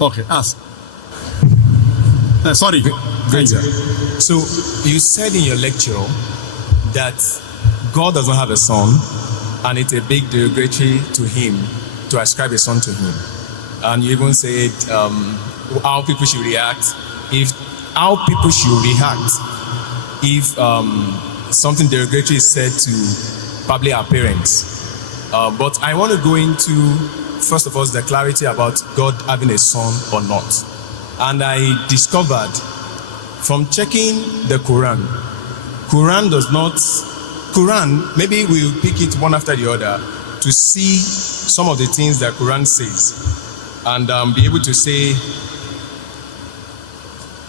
Okay, ask. Sorry. Great, sir. So you said in your lecture that God does not have a son, and it's a big derogatory to him to ascribe a son to him. And you even said how people should react if something derogatory is said to probably our parents. But I want to go into, first of all, the clarity about God having a son or not. And I discovered from checking the Quran, maybe we'll pick it one after the other to see some of the things that Quran says and be able to say,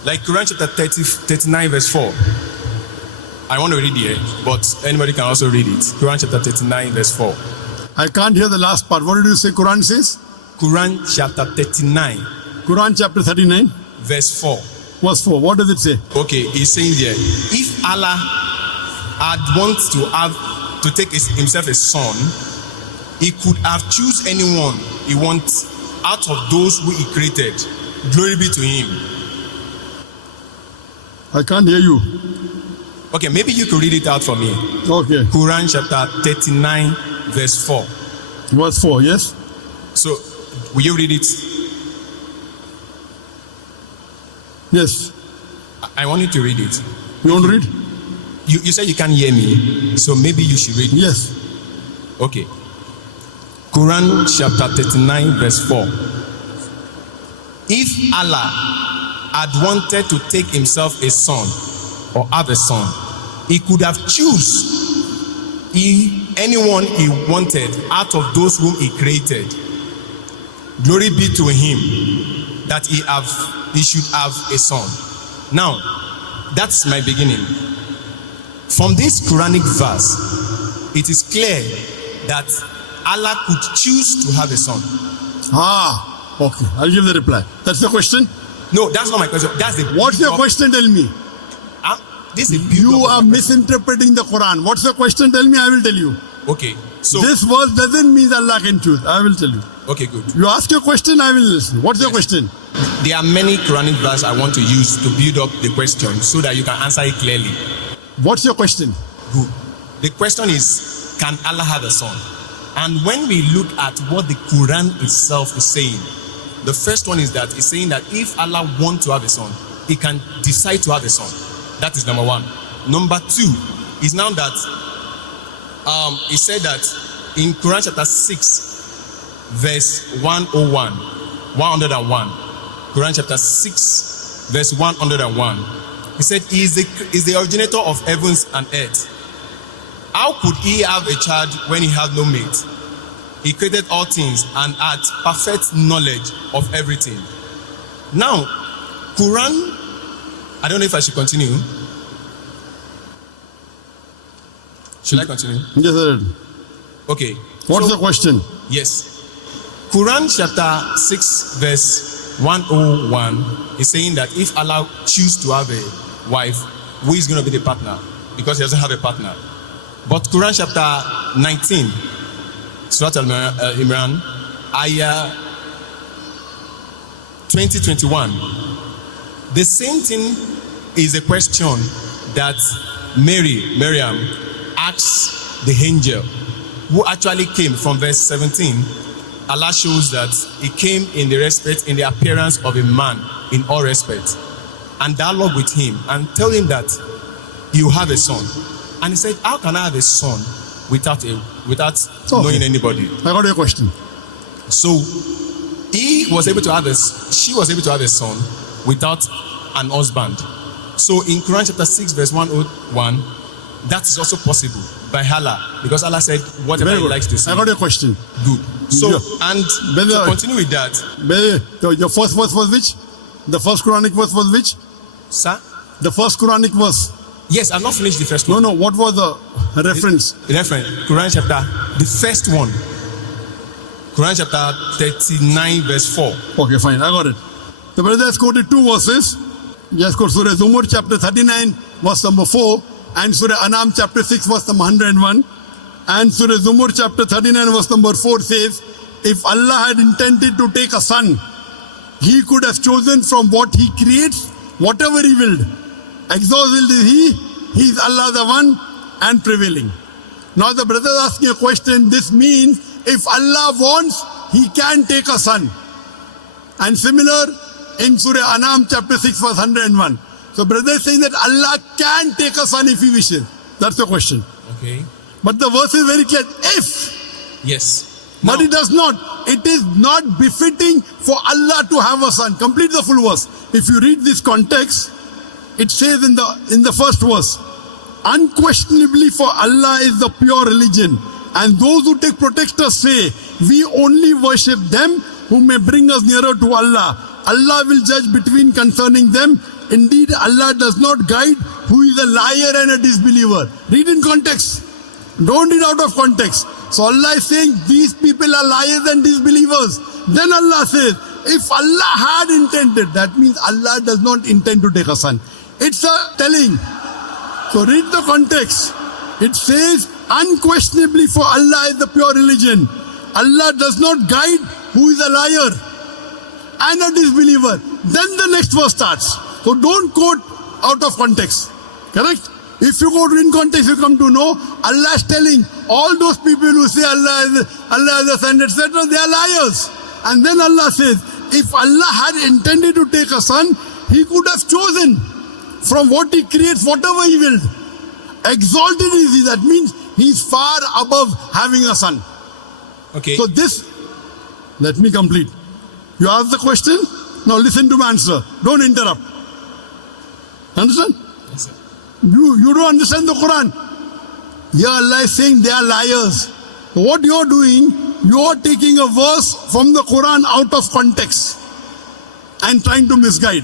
like Quran chapter 39 verse 4. I want to read it, but anybody can also read it. Quran chapter 39 verse 4. I can't hear the last part. What did you say Quran says? Quran chapter 39. Quran chapter 39. Verse 4. Verse 4. What does it say? Okay, he's saying there, if Allah had wanted to take himself a son, he could have choose anyone he wants out of those who he created. Glory be to him. I can't hear you. Okay, maybe you could read it out for me. Okay. Quran chapter 39 verse 4. Verse 4, yes? So, will you read it? Yes. I want you to read it. You want to read? You said you can't hear me, so maybe you should read it. Yes. Okay. Quran chapter 39 verse 4. If Allah had wanted to take himself a son or have a son, he could have choose anyone he wanted out of those whom he created. Glory be to him that he should have a son. Now, that's my beginning. From this Quranic verse, it is clear that Allah could choose to have a son. Okay. I'll give the reply. That's the question? No, that's not my question. That's the. What's your question? Tell me. This is you are misinterpreting the Quran. What's the question? Tell me, I will tell you. Okay. So this verse doesn't mean Allah can choose. I will tell you. Okay, good. You ask your question, I will listen. What's your question? There are many Quranic verses I want to use to build up the question so that you can answer it clearly. What's your question? Good. The question is, can Allah have a son? And when we look at what the Quran itself is saying, the first one is that it's saying that if Allah wants to have a son, he can decide to have a son. That is number one. Number two is now that he said that in Quran chapter 6 verse 101, Quran chapter 6 verse 101, he said he is the originator of heavens and earth. How could he have a child when he had no mate? He created all things and had perfect knowledge of everything. Now, Quran, I don't know if I should continue. Should I continue? Yes, sir. Okay. What's the question? Yes. Quran chapter 6 verse 101 is saying that if Allah choose to have a wife, who is going to be the partner? Because he doesn't have a partner. But Quran chapter 19, Surah Al-Imran, ayah 20-21. The same thing is a question that Miriam asks the angel, who actually came from verse 17. Allah shows that he came in the appearance of a man in all respect, and dialogue with him and tell him that you have a son. And he said, how can I have a son without knowing anybody? I got your question. So she was able to have a son without an husband. So in Quran chapter 6 verse 101, that is also possible by Allah, because Allah said whatever he likes to say. I got your question. Good. So Yeah. and to continue with that, your first verse was which? The first Quranic verse was which? sir? The first Quranic verse. Yes, I've not finished the first one. No, what was the reference? Reference, Quran chapter, the first one. Quran chapter 39 verse 4. Okay, fine, I got it. The brother has quoted two verses. Yes, quote Surah Zumur chapter 39 verse number 4 and Surah Anam chapter 6 verse number 101. And Surah Zumur chapter 39 verse number 4 says, if Allah had intended to take a son, He could have chosen from what He creates, whatever He willed. Exalted is He is Allah the One and prevailing. Now the brother is asking a question. This means if Allah wants, He can take a son. And similar in Surah Anam chapter 6 verse 101. So brother is saying that Allah can take a son if He wishes. That's the question. Okay. But the verse is very clear. If. Yes. But Now, it does not. It is not befitting for Allah to have a son. Complete the full verse. If you read this context, it says in the first verse, unquestionably for Allah is the pure religion, and those who take protectors say, we only worship them who may bring us nearer to Allah. Allah will judge between concerning them. Indeed, Allah does not guide who is a liar and a disbeliever. Read in context. Don't read out of context. So Allah is saying these people are liars and disbelievers. Then Allah says, if Allah had intended, that means Allah does not intend to take a son. It's a telling. So read the context. It says, unquestionably for Allah is the pure religion. Allah does not guide who is a liar and a disbeliever. Then the next verse starts. So don't quote out of context. Correct? If you go in context, you come to know Allah is telling all those people who say Allah is a son, etc., they are liars. And then Allah says, if Allah had intended to take a son, He could have chosen from what He creates, whatever He willed. Exalted is He. That means He's far above having a son. okay. So this, let me complete. You ask the question, now listen to my answer. Don't interrupt. Understand? Yes, sir. You don't understand the Quran. Here Allah is saying they are liars. What you are doing, you are taking a verse from the Quran out of context and trying to misguide.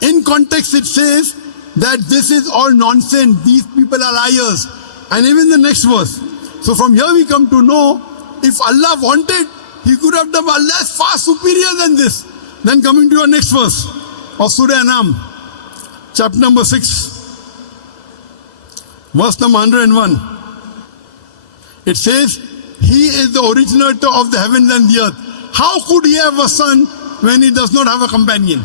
In context it says that this is all nonsense. These people are liars. And even the next verse. So from here we come to know, if Allah wanted, He could have done. Allah is far superior than this. Then coming to your next verse of Surah Anam, chapter number 6. Verse number 101. It says, He is the originator of the heavens and the earth. How could He have a son when He does not have a companion?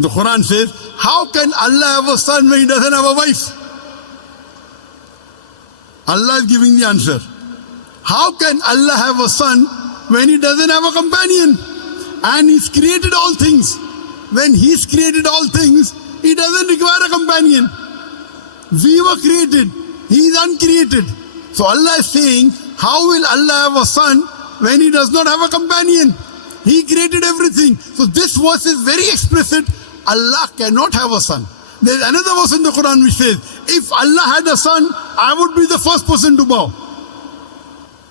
The Quran says, how can Allah have a son when He doesn't have a wife? Allah is giving the answer. How can Allah have a son when He doesn't have a companion? And He's created all things. When He's created all things, He doesn't require a companion. We were created. He is uncreated. So Allah is saying, how will Allah have a son when He does not have a companion? He created everything. So this verse is very explicit. Allah cannot have a son. There's another verse in the Quran which says, if Allah had a son, I would be the first person to bow.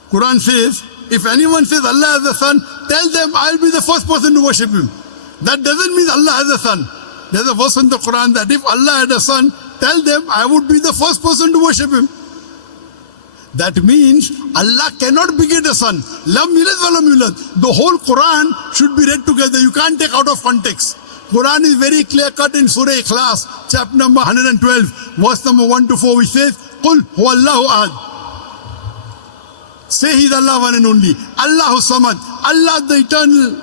Quran says, if anyone says Allah has a son, tell them I'll be the first person to worship Him. That doesn't mean Allah has a son. There's a verse in the Quran that if Allah had a son, tell them I would be the first person to worship Him. That means Allah cannot beget a son. Lam yalid wa lam yulad. The whole Quran should be read together. You can't take out of context. Quran is very clear cut in Surah Ikhlas, chapter number 112, verse number 1 to 4, which says, Qul huwallahu ahad. Say He's Allah one and only. Allahu samad. Allah the eternal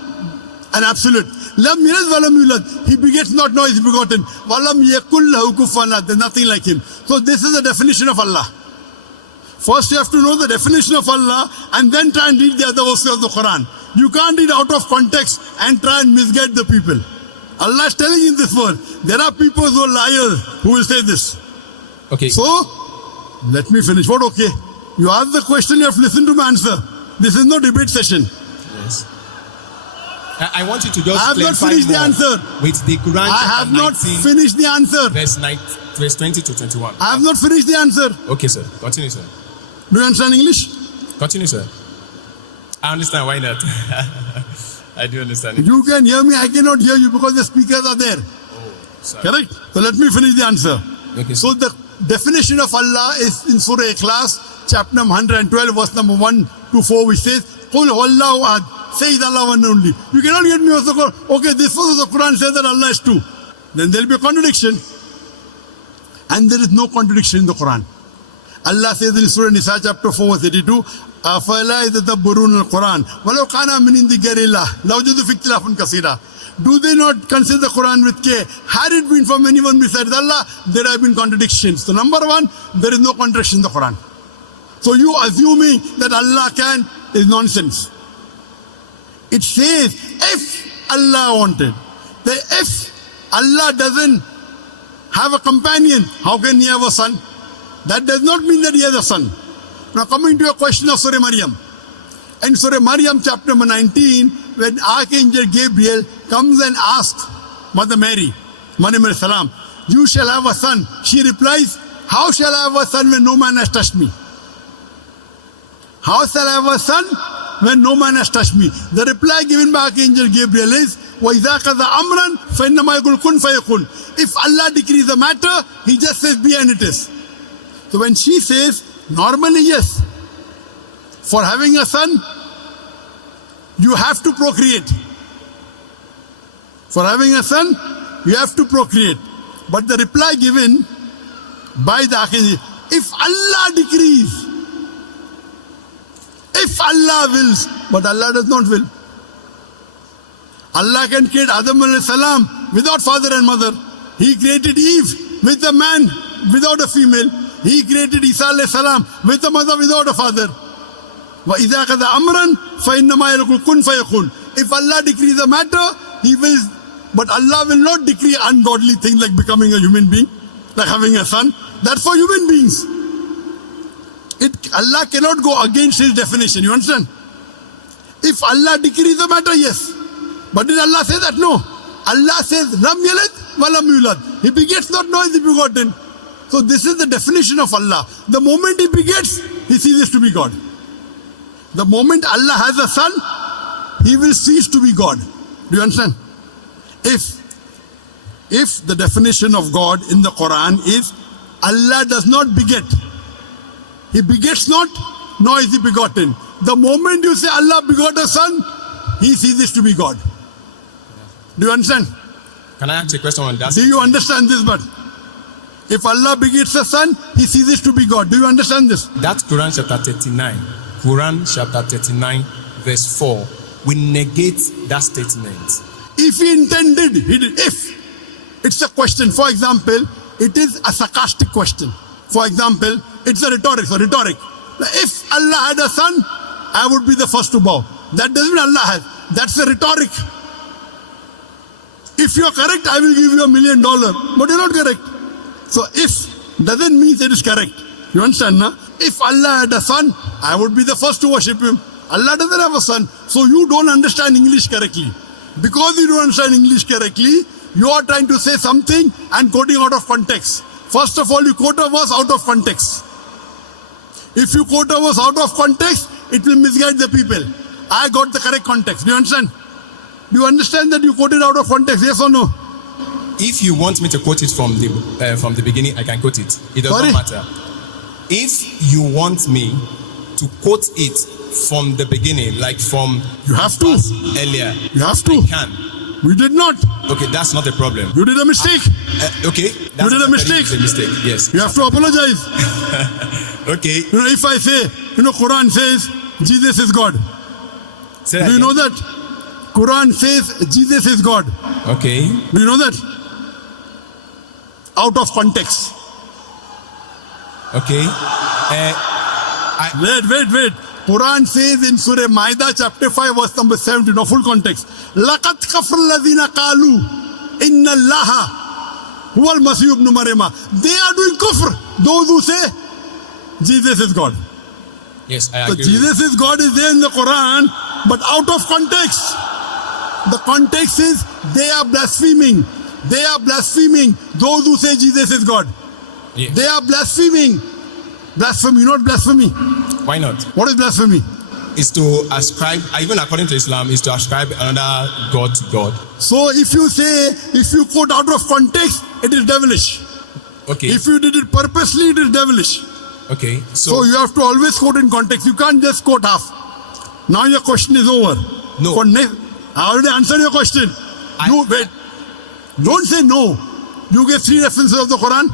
and absolute. Lam yalid wa lam yulad. He begets not, nor is begotten. Wa lam yakul lahu kufuwan ahad. There's nothing like Him. So this is the definition of Allah. First you have to know the definition of Allah and then try and read the other verses of the Quran. You can't read out of context and try and misguide the people. Allah is telling in this word, there are people who are liars who will say this. Okay. So, let me finish. What okay? You ask the question, you have to listen to my answer. This is no debate session. Yes. I want you to just I have not finished the answer. With the Quran I have not finished the answer. verse 20 to 21. I have not finished the answer. Okay, sir. Continue, sir. Do you understand English? Continue, sir. I understand. Why not? I do understand it. You can hear me, I cannot hear you because the speakers are there. Oh, sorry. Correct? So let me finish the answer. Okay, So the definition of Allah is in Surah Ikhlas, chapter number 112, verse number 1 to 4, which says, Qul huwallahu ahad. Say is Allah one and only. You cannot get me also, okay, this verse of the Quran says that Allah is two. Then there will be a contradiction. And there is no contradiction in the Quran. Allah says in Surah Nisa chapter 4 verse 82, أَفَلَا يَتَدَبَّرُونَ الْقُرْآنَ وَلَوْ كَانَ مِنْ عِنْدِ غَيْرِ اللَّهِ لَوَجَدُوا فِيهِ اخْتِلَافًا كَثِيرًا. Do they not consider the Quran with care? Had it been from anyone besides Allah, there have been contradictions. So number one, there is no contradiction in the Quran. So you assuming that Allah can is nonsense. It says, if Allah wanted, that if Allah doesn't have a companion, how can he have a son? That does not mean that he has a son. Now coming to your question of Surah Maryam. In Surah Maryam chapter number 19, when Archangel Gabriel comes and asks Mother Mary, Maryam alayhi salam, you shall have a son. She replies, how shall I have a son when no man has touched me? How shall I have a son when no man has touched me? The reply given by Archangel Gabriel is, وَإِذَا قَضَى أَمْرًا فَإِنَّمَا يَقُولُ كُنْ فَيَكُونُ. If Allah decrees a matter, He just says be and it is. So when she says, normally yes, for having a son, you have to procreate. For having a son, you have to procreate. But the reply given by the Archangel, if Allah decrees, if Allah wills, but Allah does not will. Allah can create Adam alayhi salam without father and mother. He created Eve with a man without a female. He created Isa alayhi salam with a mother without a father. وَإِذَا قَضَى أَمْرًا فَإِنَّمَا يَقُولُ كُنْ فَيَكُونُ. If Allah decrees a matter, He will, but Allah will not decree ungodly things like becoming a human being, like having a son. That's for human beings. Allah cannot go against His definition, you understand? If Allah decrees a matter, yes. But did Allah say that? No. Allah says, Lam yalid wa lam yulad. He begets not, nor is He begotten. So this is the definition of Allah. The moment He begets, He ceases to be God. The moment Allah has a son, He will cease to be God. Do you understand? If the definition of God in the Quran is Allah does not beget, He begets not, nor is He begotten. The moment you say Allah begot a son, He ceases to be God. Do you understand? Can I ask a question on that? Do you understand this? But if Allah begets a son, He ceases to be God. Do you understand this? That's Quran chapter 39. Quran chapter 39 verse 4. We negate that statement. If He intended, He did. If. It's a question. For example, it is a sarcastic question. For example, it's a rhetoric. So rhetoric. If Allah had a son, I would be the first to bow. That doesn't mean Allah has. That's a rhetoric. If you're correct, I will give you $1 million. But you're not correct. So if doesn't mean it is correct. You understand, na? If Allah had a son, I would be the first to worship Him. Allah doesn't have a son. So you don't understand English correctly. Because you don't understand English correctly, you are trying to say something and quoting out of context. First of all, you quote a verse out of context. If you quote a verse out of context, it will misguide the people. I got the correct context. Do you understand? Do you understand that you quoted out of context? Yes or no? If you want me to quote it from the beginning, I can quote it. It does not matter. If you want me to quote it from the beginning, like from you have to earlier, you have to. I can. We did not. Okay, that's not a problem. You did a mistake. Okay, you did a mistake. A mistake. Yes. You have to apologize. Okay. You know, if I say, Quran says Jesus is God. Say do you know that? Quran says Jesus is God. Okay. Do you know that? Out of context. Okay. Wait. Quran says in Surah Maida chapter 5 verse number 70, no full context. لَقَدْ كَفْرَ الَّذِينَ قَالُوا إِنَّ اللَّهَ هُوَ الْمَسِيحُ ابْنُ مَرْيَمَ. They are doing kufr. Those who say Jesus is God. Yes, I agree. So Jesus is God is there in the Quran, but out of context. The context is they are blaspheming. They are blaspheming those who say Jesus is God. Yeah. They are blaspheming. Blasphemy, not blasphemy. Why not? What is blasphemy? Is to ascribe, even according to Islam, is to ascribe another God to God. So if you quote out of context, it is devilish. Okay. If you did it purposely, it is devilish. Okay. So you have to always quote in context. You can't just quote half. Now your question is over. No. I already answered your question. You wait. Don't say no. You gave 3 references of the Quran.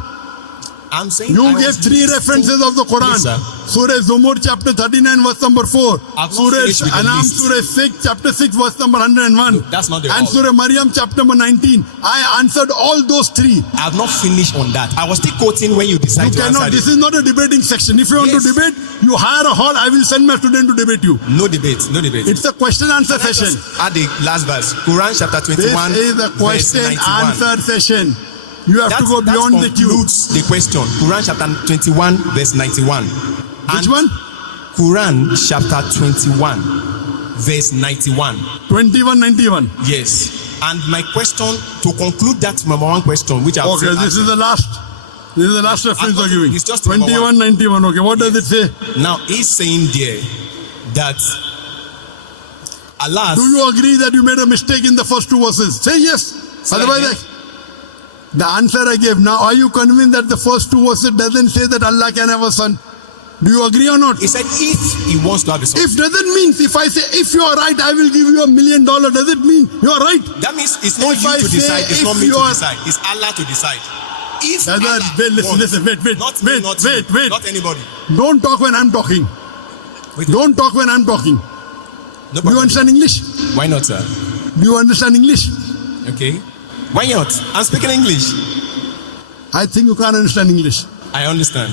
I'm saying You I gave was 3 listening. references of the Quran. Yes, sir. Surah Zumur chapter 39 verse number 4. I've not Surah finished with the Anam list. Surah 6 chapter 6 verse number 101. No, that's not the And all. Surah Maryam chapter number 19. I answered all those 3. I've not finished on that. I was still quoting when you decide You to cannot, answer this it. is not a debating section. If you want Yes. to debate, you hire a hall, I will send my student to debate you. No debate, no debate. It's a question answer Can I session. just add the last verse. Quran chapter This 21 is a verse question 91. answer session. You have That, to go that beyond the queue. concludes the question. Quran chapter 21 verse 91. Which And one? Quran chapter 21 verse 91. 2191. Yes. And my question, to conclude that number one question, which I've Okay, said this is the last. This is the last reference got you're giving. it's just number 2191. Okay, what does it say? now he's saying there that Allah. Do you agree that you made a mistake in the first 2 verses? Say yes. Say Otherwise, again. the answer I gave. Now, are you convinced that the first 2 verses doesn't say that Allah can have a son? Do you agree or not? He said if he wants to have a son. If doesn't mean, if I say, if you are right, I will give you $1 million, does it mean you are right? That means it's not If you I to say decide, it's if not me you to are- decide, it's Allah to decide. If Brother, Allah wait, listen, wants, listen, wait, not me, wait, not wait, you, wait. not anybody. Don't talk when I'm talking. Wait, Don't talk when I'm talking. no Do you problem. understand English? Why not, sir? Do you understand English? Okay. Why not? I'm speaking English. I think you can't understand English. I understand.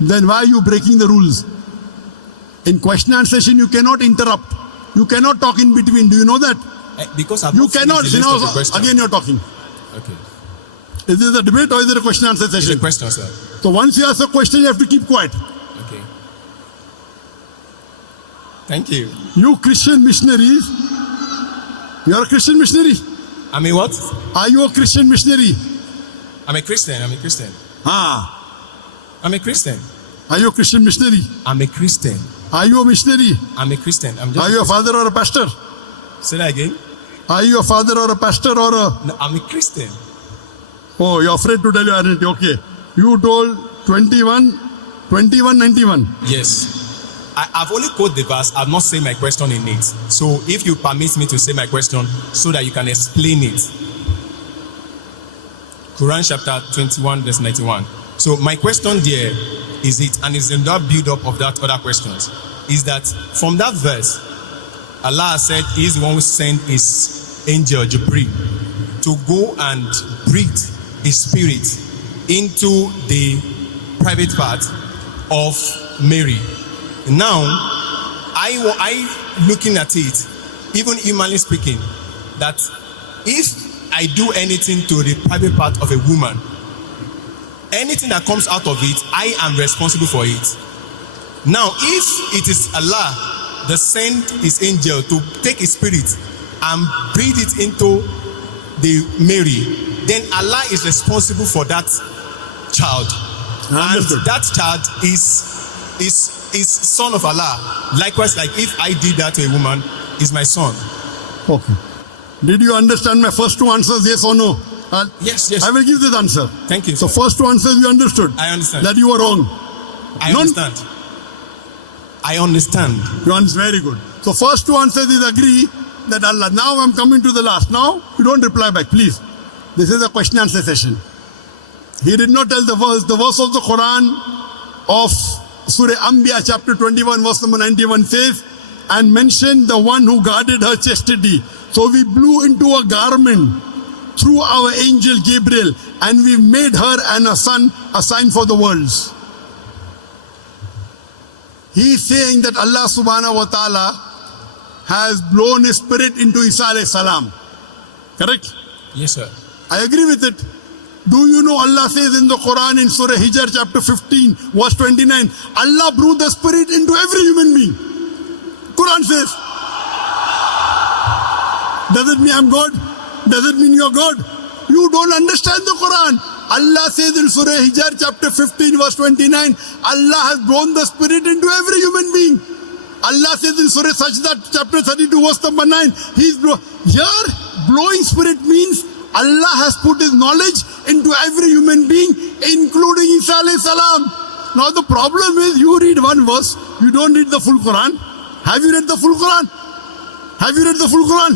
Then why are you breaking the rules? In question and session, you cannot interrupt. You cannot talk in between. Do you know that? Because I've You not finished cannot. the You list know, of the question. again, you're talking. Okay. Is this a debate or is it a question answer It's a session? question, sir. So once you ask a question, you have to keep quiet. Okay. Thank you. You Christian missionaries, you're a Christian missionary. I mean what? Are you a Christian missionary? I'm a Christian. I'm a Christian. Ah, I'm a Christian. are you a Christian missionary? I'm a Christian. Are you a missionary? I'm a Christian. I'm Are just. you a father or a pastor? Say that again. Are you a father or a pastor or a... No, I'm a Christian. Oh, you're afraid to tell your identity. Okay. You told 2191. Yes. I've only quoted the verse. I've not said my question in it. So if you permit me to say my question so that you can explain it. Quran chapter 21 verse 91. So my question there is it, and it's in that build-up of that other questions, is that from that verse, Allah said he is the one who sent his angel Jibreel to go and breathe his spirit into the private part of Mary. Now, I looking at it, even humanly speaking, that if I do anything to the private part of a woman, anything that comes out of it, I am responsible for it. Now, if it is Allah that sent his angel to take his spirit and breathe it into the Mary, then Allah is responsible for that child. Understood. And that child is son of Allah. Likewise, like if I did that to a woman, is my son. Okay. Did you understand my first 2 answers, yes or no? Yes. I will give this answer. Thank you. So sir. first 2 answers you understood. I understand. That you were wrong. I None- understand. I understand. You understand, very good. So first 2 answers is agree that Allah. Now I'm coming to the last. Now you don't reply back, please. This is a question answer session. He did not tell the verse. The verse of the Quran of Surah Anbiya chapter 21 verse number 91 says, and mentioned the one who guarded her chastity. So we blew into a garment through our angel Gabriel, and we made her and her son a sign for the worlds. He is saying that Allah subhanahu wa ta'ala has blown his spirit into Isa alayhi salam. Correct? Yes, sir. I agree with it. Do you know Allah says in the Quran in Surah Hijr chapter 15 verse 29, Allah blew the spirit into every human being. Quran says. Does it mean I'm God? Does it mean you're God? You don't understand the Quran. Allah says in Surah Hijr chapter 15 verse 29, Allah has blown the spirit into every human being. Allah says in Surah Sajda chapter 32 verse number 9, here blowing spirit means Allah has put his knowledge into every human being, including Isa alayhi salam. Now the problem is you read one verse, you don't read the full Quran. Have you read the full Quran? Have you read the full Quran?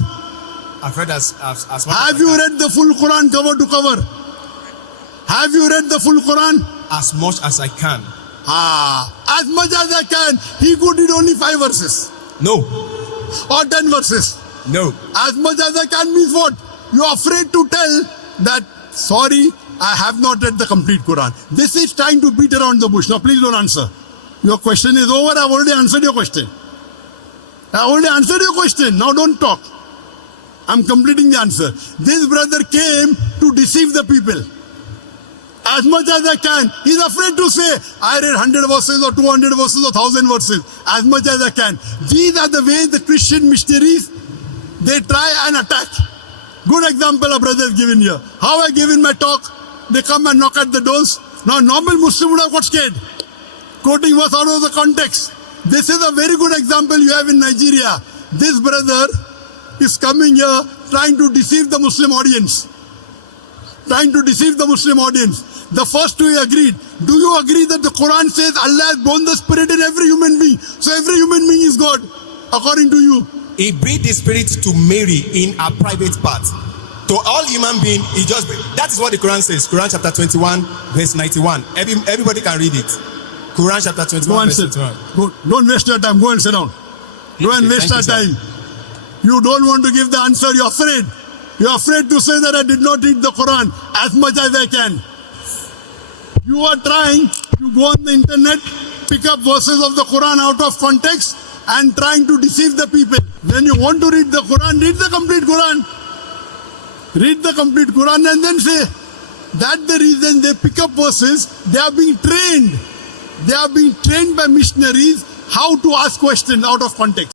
I've read as much Have as you I can. read the full Quran cover to cover? Have you read the full Quran? as much as I can. As much as I can. He could read only 5 verses No, or 10 verses. no. As much as I can means what? You are afraid to tell that, sorry, I have not read the complete Quran. This is trying to beat around the bush. Now please don't answer. Your question is over. I've already answered your question. Now don't talk. I'm completing the answer. This brother came to deceive the people. As much as I can. He's afraid to say, I read 100 verses or 200 verses or 1000 verses. As much as I can. These are the ways the Christian missionaries, they try and attack. Good example a brother is given here. How I gave in my talk, they come and knock at the doors. Now normal Muslim would have got scared. Quoting verse out of the context. This is a very good example you have in Nigeria. This brother is coming here trying to deceive the Muslim audience. The first two agreed. Do you agree that the Quran says Allah has born the spirit in every human being? So every human being is God, according to you. He breathed the spirit to Mary in a private part. To all human beings, he just that is what the Quran says. Quran chapter 21, verse 91. Everybody can read it. Quran chapter 21, verse 91. Don't waste your time. Go and sit down. Go and waste your time. You don't want to give the answer. You're afraid. You're afraid to say that I did not read the Quran as much as I can. You are trying to go on the internet, pick up verses of the Quran out of context and trying to deceive the people. When you want to read the Quran, read the complete Quran. Read the complete Quran and then say, that's the reason they pick up verses. They are being trained. They are being trained by missionaries how to ask questions out of context.